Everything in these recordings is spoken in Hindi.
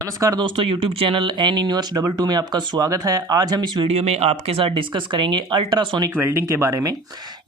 नमस्कार दोस्तों, YouTube चैनल एन यूनिवर्स 22 में आपका स्वागत है। आज हम इस वीडियो में आपके साथ डिस्कस करेंगे अल्ट्रासोनिक वेल्डिंग के बारे में।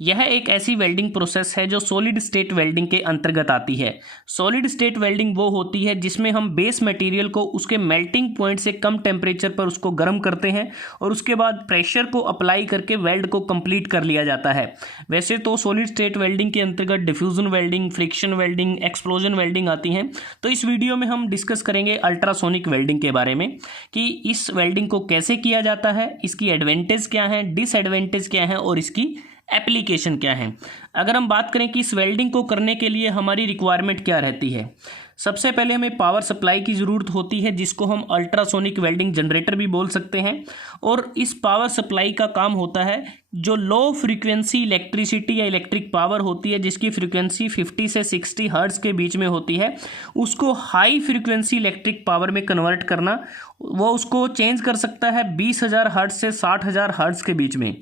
यह एक ऐसी वेल्डिंग प्रोसेस है जो सॉलिड स्टेट वेल्डिंग के अंतर्गत आती है। सॉलिड स्टेट वेल्डिंग वो होती है जिसमें हम बेस मटेरियल को उसके मेल्टिंग पॉइंट से कम टेम्परेचर पर उसको गर्म करते हैं और उसके बाद प्रेशर को अप्लाई करके वेल्ड को कंप्लीट कर लिया जाता है। वैसे तो सॉलिड स्टेट वेल्डिंग के अंतर्गत diffusion welding, friction welding, explosion welding आती हैं। तो इस वीडियो में हम डिस्कस करेंगे अल्ट्रासोनिक वेल्डिंग के बारे में कि इस वेल्डिंग को कैसे किया जाता है, इसकी एडवांटेज क्या है, डिसएडवांटेज क्या है और इसकी एप्लीकेशन क्या है। अगर हम बात करें कि इस वेल्डिंग को करने के लिए हमारी रिक्वायरमेंट क्या रहती है, सबसे पहले हमें पावर सप्लाई की ज़रूरत होती है जिसको हम अल्ट्रासोनिक वेल्डिंग जनरेटर भी बोल सकते हैं। और इस पावर सप्लाई का काम होता है जो लो फ्रीक्वेंसी इलेक्ट्रिसिटी या इलेक्ट्रिक पावर होती है जिसकी फ्रीक्वेंसी 50 से 60 हर्ट्ज़ के बीच में होती है, उसको हाई फ्रीक्वेंसी इलेक्ट्रिक पावर में कन्वर्ट करना। वो उसको चेंज कर सकता है 20,000 हर्ट्ज़ से 60,000 हर्ट्ज़ के बीच में।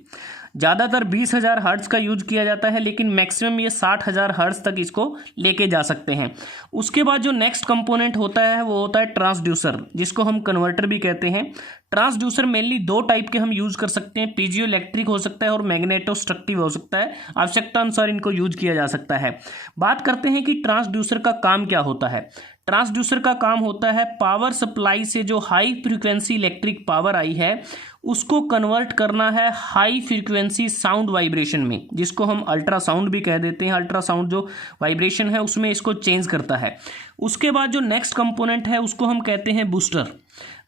ज़्यादातर 20,000 हर्ट्ज़ का यूज किया जाता है, लेकिन मैक्सिमम ये 60,000 हर्ट्ज़ तक इसको लेके जा सकते हैं। उसके बाद जो नेक्स्ट कंपोनेंट होता है वो होता है ट्रांसड्यूसर, जिसको हम कन्वर्टर भी कहते हैं। ट्रांसड्यूसर मेनली दो टाइप के हम यूज़ कर सकते हैं, पीजियो इलेक्ट्रिक हो सकता है और मैग्नेटोस्ट्रक्टिव हो सकता है। आवश्यकता अनुसार इनको यूज किया जा सकता है। बात करते हैं कि ट्रांसड्यूसर का काम क्या होता है। ट्रांसड्यूसर का काम होता है पावर सप्लाई से जो हाई फ्रीक्वेंसी इलेक्ट्रिक पावर आई है उसको कन्वर्ट करना है हाई फ्रीक्वेंसी साउंड वाइब्रेशन में, जिसको हम अल्ट्रासाउंड भी कह देते हैं। अल्ट्रासाउंड जो वाइब्रेशन है उसमें इसको चेंज करता है। उसके बाद जो नेक्स्ट कंपोनेंट है उसको हम कहते हैं बूस्टर।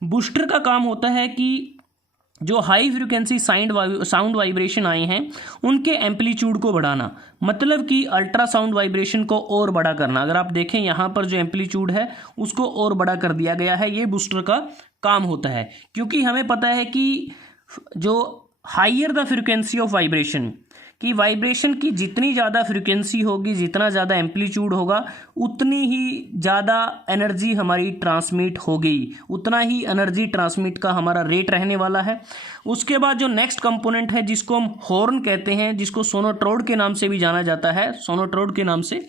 बूस्टर का काम होता है कि जो हाई फ्रीक्वेंसी साउंड वाइब्रेशन आए हैं उनके एम्पलीट्यूड को बढ़ाना, मतलब कि अल्ट्रासाउंड वाइब्रेशन को और बड़ा करना। अगर आप देखें यहाँ पर जो एम्पलीट्यूड है उसको और बड़ा कर दिया गया है, ये बूस्टर का काम होता है। क्योंकि हमें पता है कि जो higher the frequency of vibration, कि वाइब्रेशन की जितनी ज़्यादा फ्रीक्वेंसी होगी, जितना ज़्यादा एम्पलीट्यूड होगा, उतनी ही ज़्यादा एनर्जी हमारी ट्रांसमिट होगी, उतना ही एनर्जी ट्रांसमिट का हमारा रेट रहने वाला है। उसके बाद जो नेक्स्ट कंपोनेंट है जिसको हम हॉर्न कहते हैं, जिसको सोनोट्रोड के नाम से भी जाना जाता है, सोनोट्रोड के नाम से।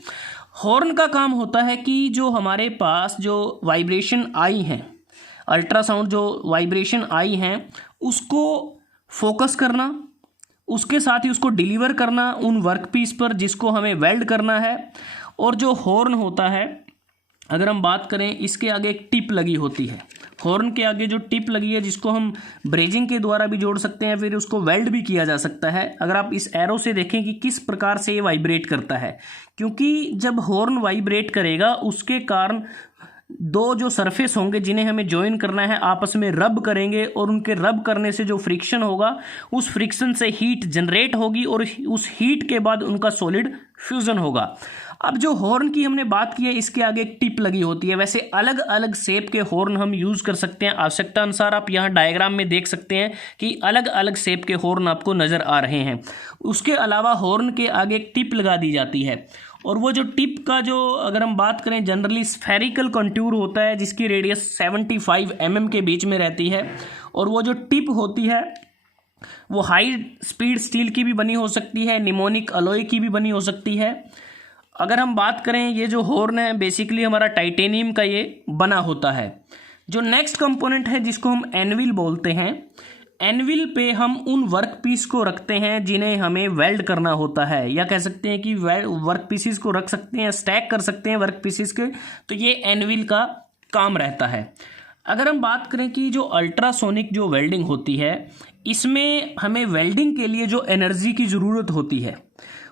हॉर्न का काम होता है कि जो हमारे पास जो वाइब्रेशन आई हैं, अल्ट्रासाउंड जो वाइब्रेशन आई हैं उसको फोकस करना, उसके साथ ही उसको डिलीवर करना उन वर्क पीस पर जिसको हमें वेल्ड करना है। और जो हॉर्न होता है, अगर हम बात करें, इसके आगे एक टिप लगी होती है। हॉर्न के आगे जो टिप लगी है जिसको हम ब्रेजिंग के द्वारा भी जोड़ सकते हैं, फिर उसको वेल्ड भी किया जा सकता है। अगर आप इस एरो से देखें कि किस प्रकार से ये वाइब्रेट करता है, क्योंकि जब हॉर्न वाइब्रेट करेगा उसके कारण दो जो सरफेस होंगे जिन्हें हमें ज्वाइन करना है आपस में रब करेंगे और उनके रब करने से जो फ्रिक्शन होगा उस फ्रिक्शन से हीट जनरेट होगी और उस हीट के बाद उनका सॉलिड फ्यूजन होगा। अब जो हॉर्न की हमने बात की है इसके आगे एक टिप लगी होती है। वैसे अलग अलग शेप के हॉर्न हम यूज़ कर सकते हैं, आवश्यकता अनुसार। आप यहाँ डायग्राम में देख सकते हैं कि अलग अलग शेप के हॉर्न आपको नज़र आ रहे हैं। उसके अलावा हॉर्न के आगे एक टिप लगा दी जाती है और वो जो टिप का जो अगर हम बात करें जनरली स्फेरिकल कंटूर होता है जिसकी रेडियस 75 mm के बीच में रहती है। और वो जो टिप होती है वो हाई स्पीड स्टील की भी बनी हो सकती है, निमोनिक अलॉय की भी बनी हो सकती है। अगर हम बात करें, ये जो हॉर्न है बेसिकली हमारा टाइटेनियम का ये बना होता है। जो नेक्स्ट कंपोनेंट है जिसको हम एनविल बोलते हैं, एनविल पे हम उन वर्क पीस को रखते हैं जिन्हें हमें वेल्ड करना होता है, या कह सकते हैं कि वर्क पीसेस को रख सकते हैं, स्टैक कर सकते हैं वर्क पीसेस के। तो ये एनविल का काम रहता है। अगर हम बात करें कि जो अल्ट्रासोनिक जो वेल्डिंग होती है इसमें हमें वेल्डिंग के लिए जो एनर्जी की ज़रूरत होती है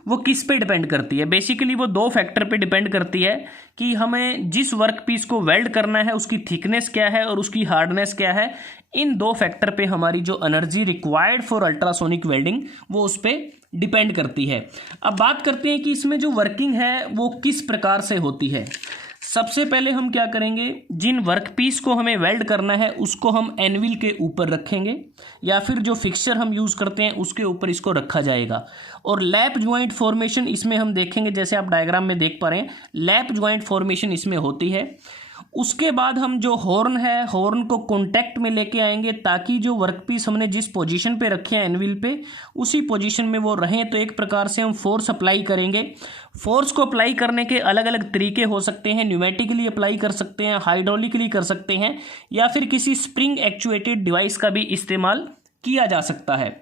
वो किस पे डिपेंड करती है। बेसिकली वो दो फैक्टर पे डिपेंड करती है कि हमें जिस वर्क पीस को वेल्ड करना है उसकी थिकनेस क्या है और उसकी हार्डनेस क्या है। इन दो फैक्टर पे हमारी जो energy required for ultrasonic welding वो उस पर डिपेंड करती है। अब बात करते हैं कि इसमें जो वर्किंग है वो किस प्रकार से होती है। सबसे पहले हम क्या करेंगे, जिन वर्क पीस को हमें वेल्ड करना है उसको हम एनविल के ऊपर रखेंगे या फिर जो फिक्सचर हम यूज़ करते हैं उसके ऊपर इसको रखा जाएगा। और लैप ज्वाइंट फॉर्मेशन इसमें हम देखेंगे, जैसे आप डायग्राम में देख पा रहे हैं, लैप ज्वाइंट फॉर्मेशन इसमें होती है। उसके बाद हम जो हॉर्न है, हॉर्न को कॉन्टैक्ट में लेके आएंगे ताकि जो वर्कपीस हमने जिस पोजीशन पे रखे हैं एनविल पे उसी पोजीशन में वो रहें। तो एक प्रकार से हम फोर्स अप्लाई करेंगे। फोर्स को अप्लाई करने के अलग अलग तरीके हो सकते हैं। न्यूमेटिकली अप्लाई कर सकते हैं, हाइड्रोलिकली कर सकते हैं, या फिर किसी स्प्रिंग एक्चुएटेड डिवाइस का भी इस्तेमाल किया जा सकता है।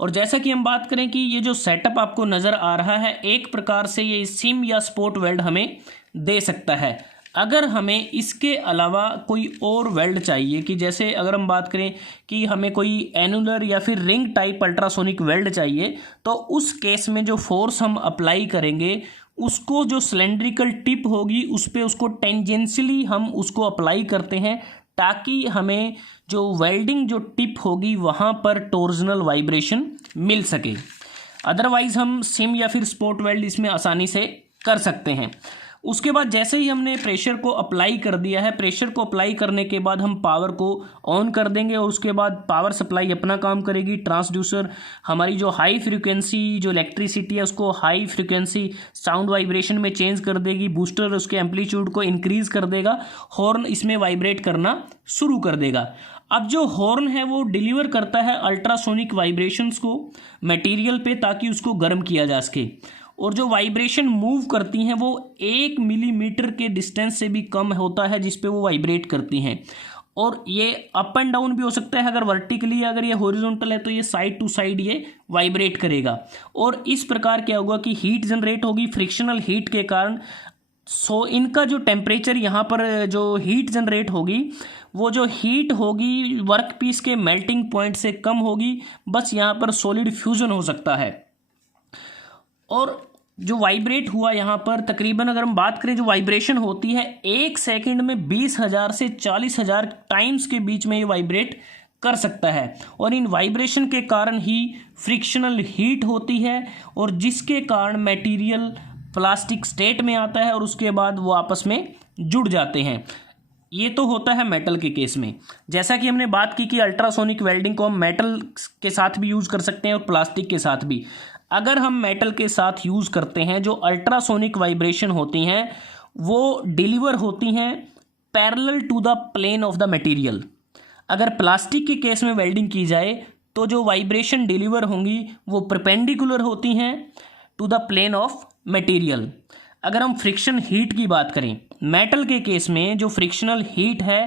और जैसा कि हम बात करें कि ये जो सेटअप आपको नज़र आ रहा है, एक प्रकार से ये सिम या स्पोर्ट वेल्ड हमें दे सकता है। अगर हमें इसके अलावा कोई और वेल्ड चाहिए, कि जैसे अगर हम बात करें कि हमें कोई एनुलर या फिर रिंग टाइप अल्ट्रासोनिक वेल्ड चाहिए, तो उस केस में जो फोर्स हम अप्लाई करेंगे उसको जो सिलेंड्रिकल टिप होगी उस पर उसको टेंजेंशियली हम उसको अप्लाई करते हैं ताकि हमें जो वेल्डिंग जो टिप होगी वहाँ पर टॉर्जनल वाइब्रेशन मिल सके। अदरवाइज़ हम सिम या फिर स्पोर्ट वेल्ड इसमें आसानी से कर सकते हैं। उसके बाद जैसे ही हमने प्रेशर को अप्लाई कर दिया है, प्रेशर को अप्लाई करने के बाद हम पावर को ऑन कर देंगे और उसके बाद पावर सप्लाई अपना काम करेगी। ट्रांसड्यूसर हमारी जो हाई फ्रीक्वेंसी जो इलेक्ट्रिसिटी है उसको हाई फ्रीक्वेंसी साउंड वाइब्रेशन में चेंज कर देगी। बूस्टर उसके एम्पलीट्यूड को इंक्रीज़ कर देगा। हॉर्न इसमें वाइब्रेट करना शुरू कर देगा। अब जो हॉर्न है वो डिलीवर करता है अल्ट्रासोनिक वाइब्रेशंस को मटेरियल पे ताकि उसको गर्म किया जा सके। और जो वाइब्रेशन मूव करती हैं वो 1 मिलीमीटर के डिस्टेंस से भी कम होता है जिस पे वो वाइब्रेट करती हैं। और ये अप एंड डाउन भी हो सकता है। अगर वर्टिकली अगर ये हॉरिजॉन्टल है तो ये साइड टू साइड ये वाइब्रेट करेगा। और इस प्रकार क्या होगा कि हीट जनरेट होगी फ्रिक्शनल हीट के कारण। सो इनका जो टेम्परेचर यहाँ पर जो हीट जनरेट होगी वो जो हीट होगी वर्क पीस के मेल्टिंग पॉइंट से कम होगी। बस यहाँ पर सॉलिड फ्यूजन हो सकता है। और जो वाइब्रेट हुआ यहाँ पर तकरीबन अगर हम बात करें जो वाइब्रेशन होती है 1 सेकंड में 20,000 से 40,000 टाइम्स के बीच में ये वाइब्रेट कर सकता है। और इन वाइब्रेशन के कारण ही फ्रिक्शनल हीट होती है और जिसके कारण मटेरियल प्लास्टिक स्टेट में आता है और उसके बाद वो आपस में जुड़ जाते हैं। ये तो होता है मेटल के केस में। जैसा कि हमने बात की कि अल्ट्रासोनिक वेल्डिंग को हम मेटल के साथ भी यूज़ कर सकते हैं और प्लास्टिक के साथ भी। अगर हम मेटल के साथ यूज़ करते हैं जो अल्ट्रासोनिक वाइब्रेशन होती हैं वो डिलीवर होती हैं parallel to the plane of the material. अगर प्लास्टिक के केस में वेल्डिंग की जाए तो जो वाइब्रेशन डिलीवर होंगी वो परपेंडिकुलर होती हैं to the plane of material. अगर हम फ्रिक्शन हीट की बात करें मेटल के केस में जो फ्रिक्शनल हीट है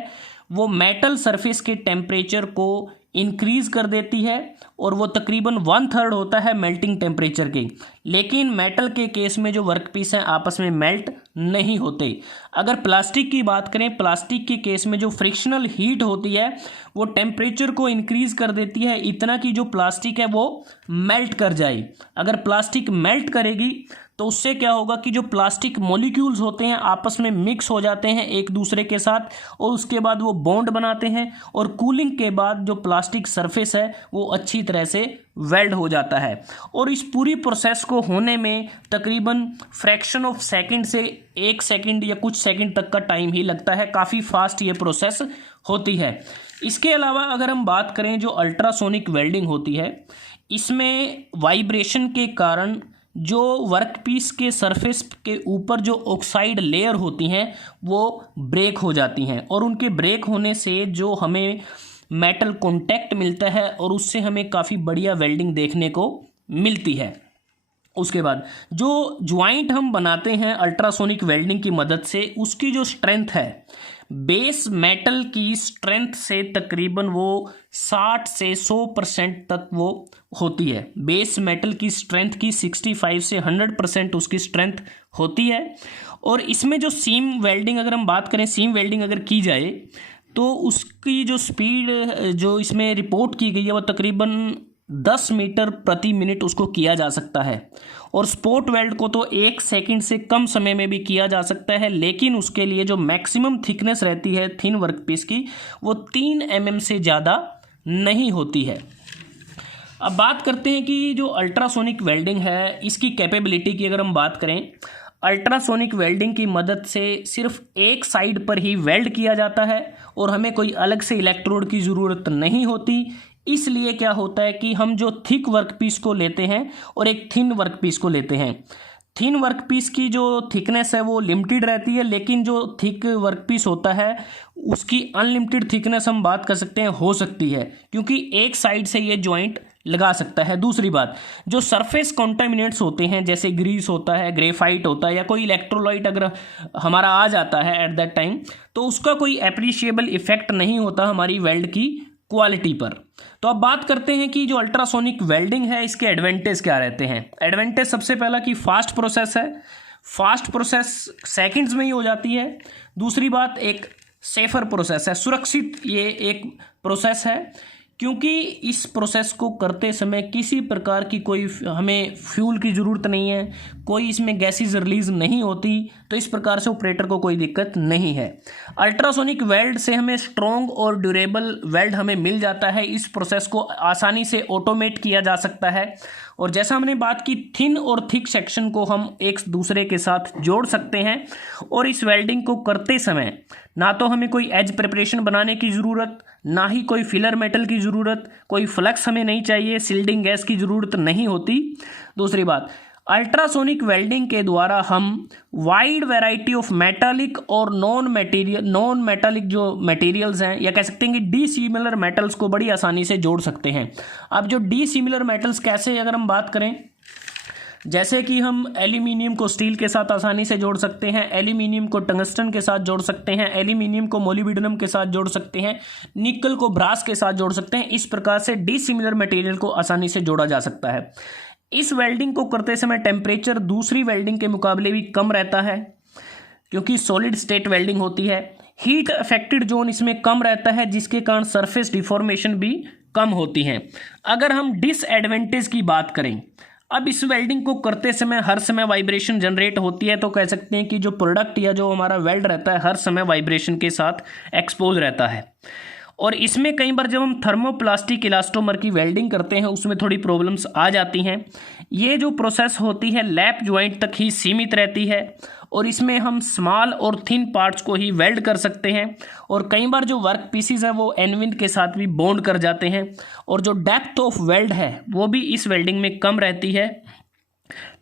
वो मेटल सरफेस के टेम्परेचर को इंक्रीज़ कर देती है और वो तकरीबन 1/3 होता है मेल्टिंग टेम्परेचर के। लेकिन मेटल के केस में जो वर्कपीस हैं आपस में मेल्ट नहीं होते। अगर प्लास्टिक की बात करें प्लास्टिक के केस में जो फ्रिक्शनल हीट होती है वो टेम्परेचर को इंक्रीज़ कर देती है इतना कि जो प्लास्टिक है वो मेल्ट कर जाए। अगर प्लास्टिक मेल्ट करेगी तो उससे क्या होगा कि जो प्लास्टिक मॉलिक्यूल्स होते हैं आपस में मिक्स हो जाते हैं एक दूसरे के साथ और उसके बाद वो बॉन्ड बनाते हैं और कूलिंग के बाद जो प्लास्टिक सरफेस है वो अच्छी तरह से वेल्ड हो जाता है। और इस पूरी प्रोसेस को होने में तकरीबन फ्रैक्शन ऑफ सेकंड से 1 सेकंड या कुछ सेकंड तक का टाइम ही लगता है। काफ़ी फास्ट ये प्रोसेस होती है। इसके अलावा अगर हम बात करें जो अल्ट्रासोनिक वेल्डिंग होती है इसमें वाइब्रेशन के कारण जो वर्कपीस के सरफेस के ऊपर जो ऑक्साइड लेयर होती हैं वो ब्रेक हो जाती हैं और उनके ब्रेक होने से जो हमें मेटल कांटेक्ट मिलता है और उससे हमें काफ़ी बढ़िया वेल्डिंग देखने को मिलती है। उसके बाद जो ज्वाइंट हम बनाते हैं अल्ट्रासोनिक वेल्डिंग की मदद से उसकी जो स्ट्रेंथ है बेस मेटल की स्ट्रेंथ से तकरीबन वो 60 से 100% तक वो होती है। बेस मेटल की स्ट्रेंथ की 65 से 100% उसकी स्ट्रेंथ होती है। और इसमें जो सीम वेल्डिंग अगर हम बात करें सीम वेल्डिंग अगर की जाए तो उसकी जो स्पीड जो इसमें रिपोर्ट की गई है वो तकरीबन 10 मीटर प्रति मिनट उसको किया जा सकता है। और स्पोर्ट वेल्ड को तो 1 सेकंड से कम समय में भी किया जा सकता है लेकिन उसके लिए जो मैक्सिमम थिकनेस रहती है थिन वर्कपीस की वो 3 mm से ज़्यादा नहीं होती है। अब बात करते हैं कि जो अल्ट्रासोनिक वेल्डिंग है इसकी कैपेबिलिटी की अगर हम बात करें अल्ट्रासोनिक वेल्डिंग की मदद से सिर्फ एक साइड पर ही वेल्ड किया जाता है और हमें कोई अलग से इलेक्ट्रोड की ज़रूरत नहीं होती। इसलिए क्या होता है कि हम जो थिक वर्कपीस को लेते हैं और एक थिन वर्कपीस को लेते हैं थिन वर्कपीस की जो थिकनेस है वो लिमिटेड रहती है, लेकिन जो थिक वर्कपीस होता है उसकी अनलिमिटेड थिकनेस हम बात कर सकते हैं हो सकती है, क्योंकि एक साइड से ये जॉइंट लगा सकता है। दूसरी बात, जो सरफेस कॉन्टामिनेंट्स होते हैं जैसे ग्रीस होता है, ग्रेफाइट होता है, या कोई इलेक्ट्रोलाइट अगर हमारा आ जाता है एट दैट टाइम, तो उसका कोई एप्रिशिएबल इफेक्ट नहीं होता हमारी वेल्ड की क्वालिटी पर। तो अब बात करते हैं कि जो अल्ट्रासोनिक वेल्डिंग है इसके एडवांटेज क्या रहते हैं। एडवांटेज सबसे पहला कि फास्ट प्रोसेस है, फास्ट प्रोसेस सेकंड्स में ही हो जाती है। दूसरी बात, एक सेफर प्रोसेस है, सुरक्षित ये एक प्रोसेस है, क्योंकि इस प्रोसेस को करते समय किसी प्रकार की कोई हमें फ्यूल की ज़रूरत नहीं है, कोई इसमें गैसेज रिलीज नहीं होती, तो इस प्रकार से ऑपरेटर को कोई दिक्कत नहीं है। अल्ट्रासोनिक वेल्ड से हमें स्ट्रॉन्ग और ड्यूरेबल वेल्ड हमें मिल जाता है। इस प्रोसेस को आसानी से ऑटोमेट किया जा सकता है, और जैसा हमने बात की थिन और थिक सेक्शन को हम एक दूसरे के साथ जोड़ सकते हैं। और इस वेल्डिंग को करते समय ना तो हमें कोई एज प्रिपरेशन बनाने की ज़रूरत, ना ही कोई फिलर मेटल की ज़रूरत, कोई फ्लक्स हमें नहीं चाहिए, सील्डिंग गैस की ज़रूरत नहीं होती। दूसरी बात, अल्ट्रासोनिक वेल्डिंग के द्वारा हम वाइड वैरायटी ऑफ मेटालिक और नॉन मेटालिक जो मटेरियल्स हैं, या कह सकते हैं कि डी सिमिलर मेटल्स को बड़ी आसानी से जोड़ सकते हैं। अब जो डी सिमिलर मेटल्स कैसे, अगर हम बात करें, जैसे कि हम एल्यूमिनियम को स्टील के साथ आसानी से जोड़ सकते हैं, एल्यूमिनियम को टंगस्टन के साथ जोड़ सकते हैं, एल्यूमिनियम को मोलिब्डेनम के साथ जोड़ सकते हैं, निकल को ब्रास के साथ जोड़ सकते हैं। इस प्रकार से डिसिमिलर मटेरियल को आसानी से जोड़ा जा सकता है। इस वेल्डिंग को करते समय टेम्परेचर दूसरी वेल्डिंग के मुकाबले भी कम रहता है, क्योंकि सॉलिड स्टेट वेल्डिंग होती है। हीट अफेक्टेड जोन इसमें कम रहता है, जिसके कारण सरफेस डिफॉर्मेशन भी कम होती हैं। अगर हम डिसएडवांटेज की बात करें, अब इस वेल्डिंग को करते समय हर समय वाइब्रेशन जनरेट होती है, तो कह सकते हैं कि जो प्रोडक्ट या जो हमारा वेल्ड रहता है हर समय वाइब्रेशन के साथ एक्सपोज रहता है। और इसमें कई बार जब हम थर्मोप्लास्टिक इलास्टोमर की वेल्डिंग करते हैं उसमें थोड़ी प्रॉब्लम्स आ जाती हैं। ये जो प्रोसेस होती है लैप जॉइंट तक ही सीमित रहती है, और इसमें हम स्मॉल और थिन पार्ट्स को ही वेल्ड कर सकते हैं। और कई बार जो वर्क पीसीज है वो एनविन के साथ भी बॉन्ड कर जाते हैं, और जो डेप्थ ऑफ वेल्ड है वो भी इस वेल्डिंग में कम रहती है।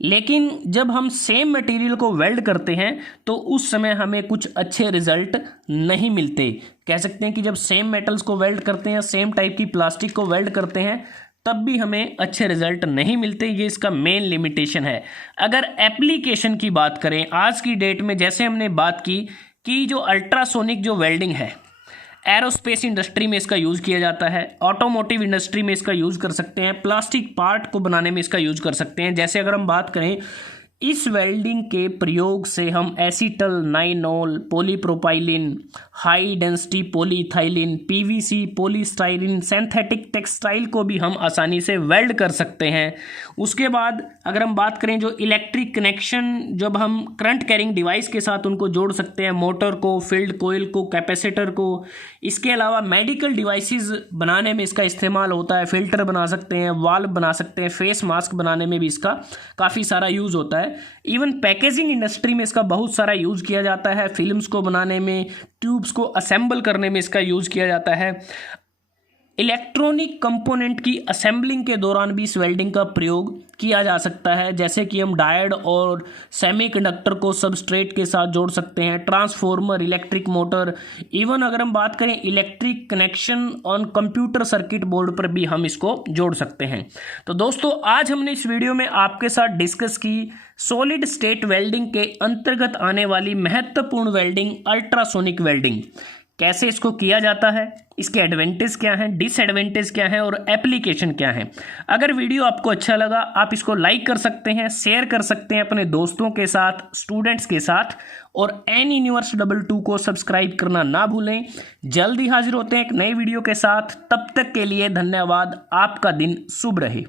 लेकिन जब हम सेम मटेरियल को वेल्ड करते हैं तो उस समय हमें कुछ अच्छे रिजल्ट नहीं मिलते। कह सकते हैं कि जब सेम मेटल्स को वेल्ड करते हैं, सेम टाइप की प्लास्टिक को वेल्ड करते हैं, तब भी हमें अच्छे रिजल्ट नहीं मिलते। ये इसका मेन लिमिटेशन है। अगर एप्लीकेशन की बात करें आज की डेट में, जैसे हमने बात की कि जो अल्ट्रासोनिक जो वेल्डिंग है एरोस्पेस इंडस्ट्री में इसका यूज़ किया जाता है, ऑटोमोटिव इंडस्ट्री में इसका यूज़ कर सकते हैं, प्लास्टिक पार्ट को बनाने में इसका यूज़ कर सकते हैं। जैसे अगर हम बात करें, इस वेल्डिंग के प्रयोग से हम acetal nylon, polypropylene, high density polyethylene, PVC, polystyrene, synthetic textile को भी हम आसानी से वेल्ड कर सकते हैं। उसके बाद अगर हम बात करें जो इलेक्ट्रिक कनेक्शन, जब हम करंट कैरिंग डिवाइस के साथ उनको जोड़ सकते हैं, मोटर को, फील्ड कोयल को, कैपेसिटर को। इसके अलावा मेडिकल डिवाइसेस बनाने में इसका इस्तेमाल होता है, फिल्टर बना सकते हैं, वाल्व बना सकते हैं, फेस मास्क बनाने में भी इसका काफ़ी सारा यूज़ होता है। इवन पैकेजिंग इंडस्ट्री में इसका बहुत सारा यूज़ किया जाता है, फिल्म्स को बनाने में, ट्यूब्स को असेंबल करने में इसका यूज़ किया जाता है। इलेक्ट्रॉनिक कंपोनेंट की असेंबलिंग के दौरान भी इस वेल्डिंग का प्रयोग किया जा सकता है, जैसे कि हम डायोड और सेमीकंडक्टर को सबस्ट्रेट के साथ जोड़ सकते हैं, ट्रांसफॉर्मर, इलेक्ट्रिक मोटर। इवन अगर हम बात करें electric connection on computer circuit board पर भी हम इसको जोड़ सकते हैं। तो दोस्तों, आज हमने इस वीडियो में आपके साथ डिस्कस की सॉलिड स्टेट वेल्डिंग के अंतर्गत आने वाली महत्वपूर्ण वेल्डिंग अल्ट्रासोनिक वेल्डिंग। कैसे इसको किया जाता है, इसके एडवांटेज क्या हैं, डिसएडवांटेज क्या है और एप्लीकेशन क्या है। अगर वीडियो आपको अच्छा लगा आप इसको लाइक कर सकते हैं, शेयर कर सकते हैं अपने दोस्तों के साथ, स्टूडेंट्स के साथ, और एन यूनिवर्स 22 को सब्सक्राइब करना ना भूलें। जल्दी हाजिर होते हैं एक नई वीडियो के साथ। तब तक के लिए धन्यवाद। आपका दिन शुभ रहे।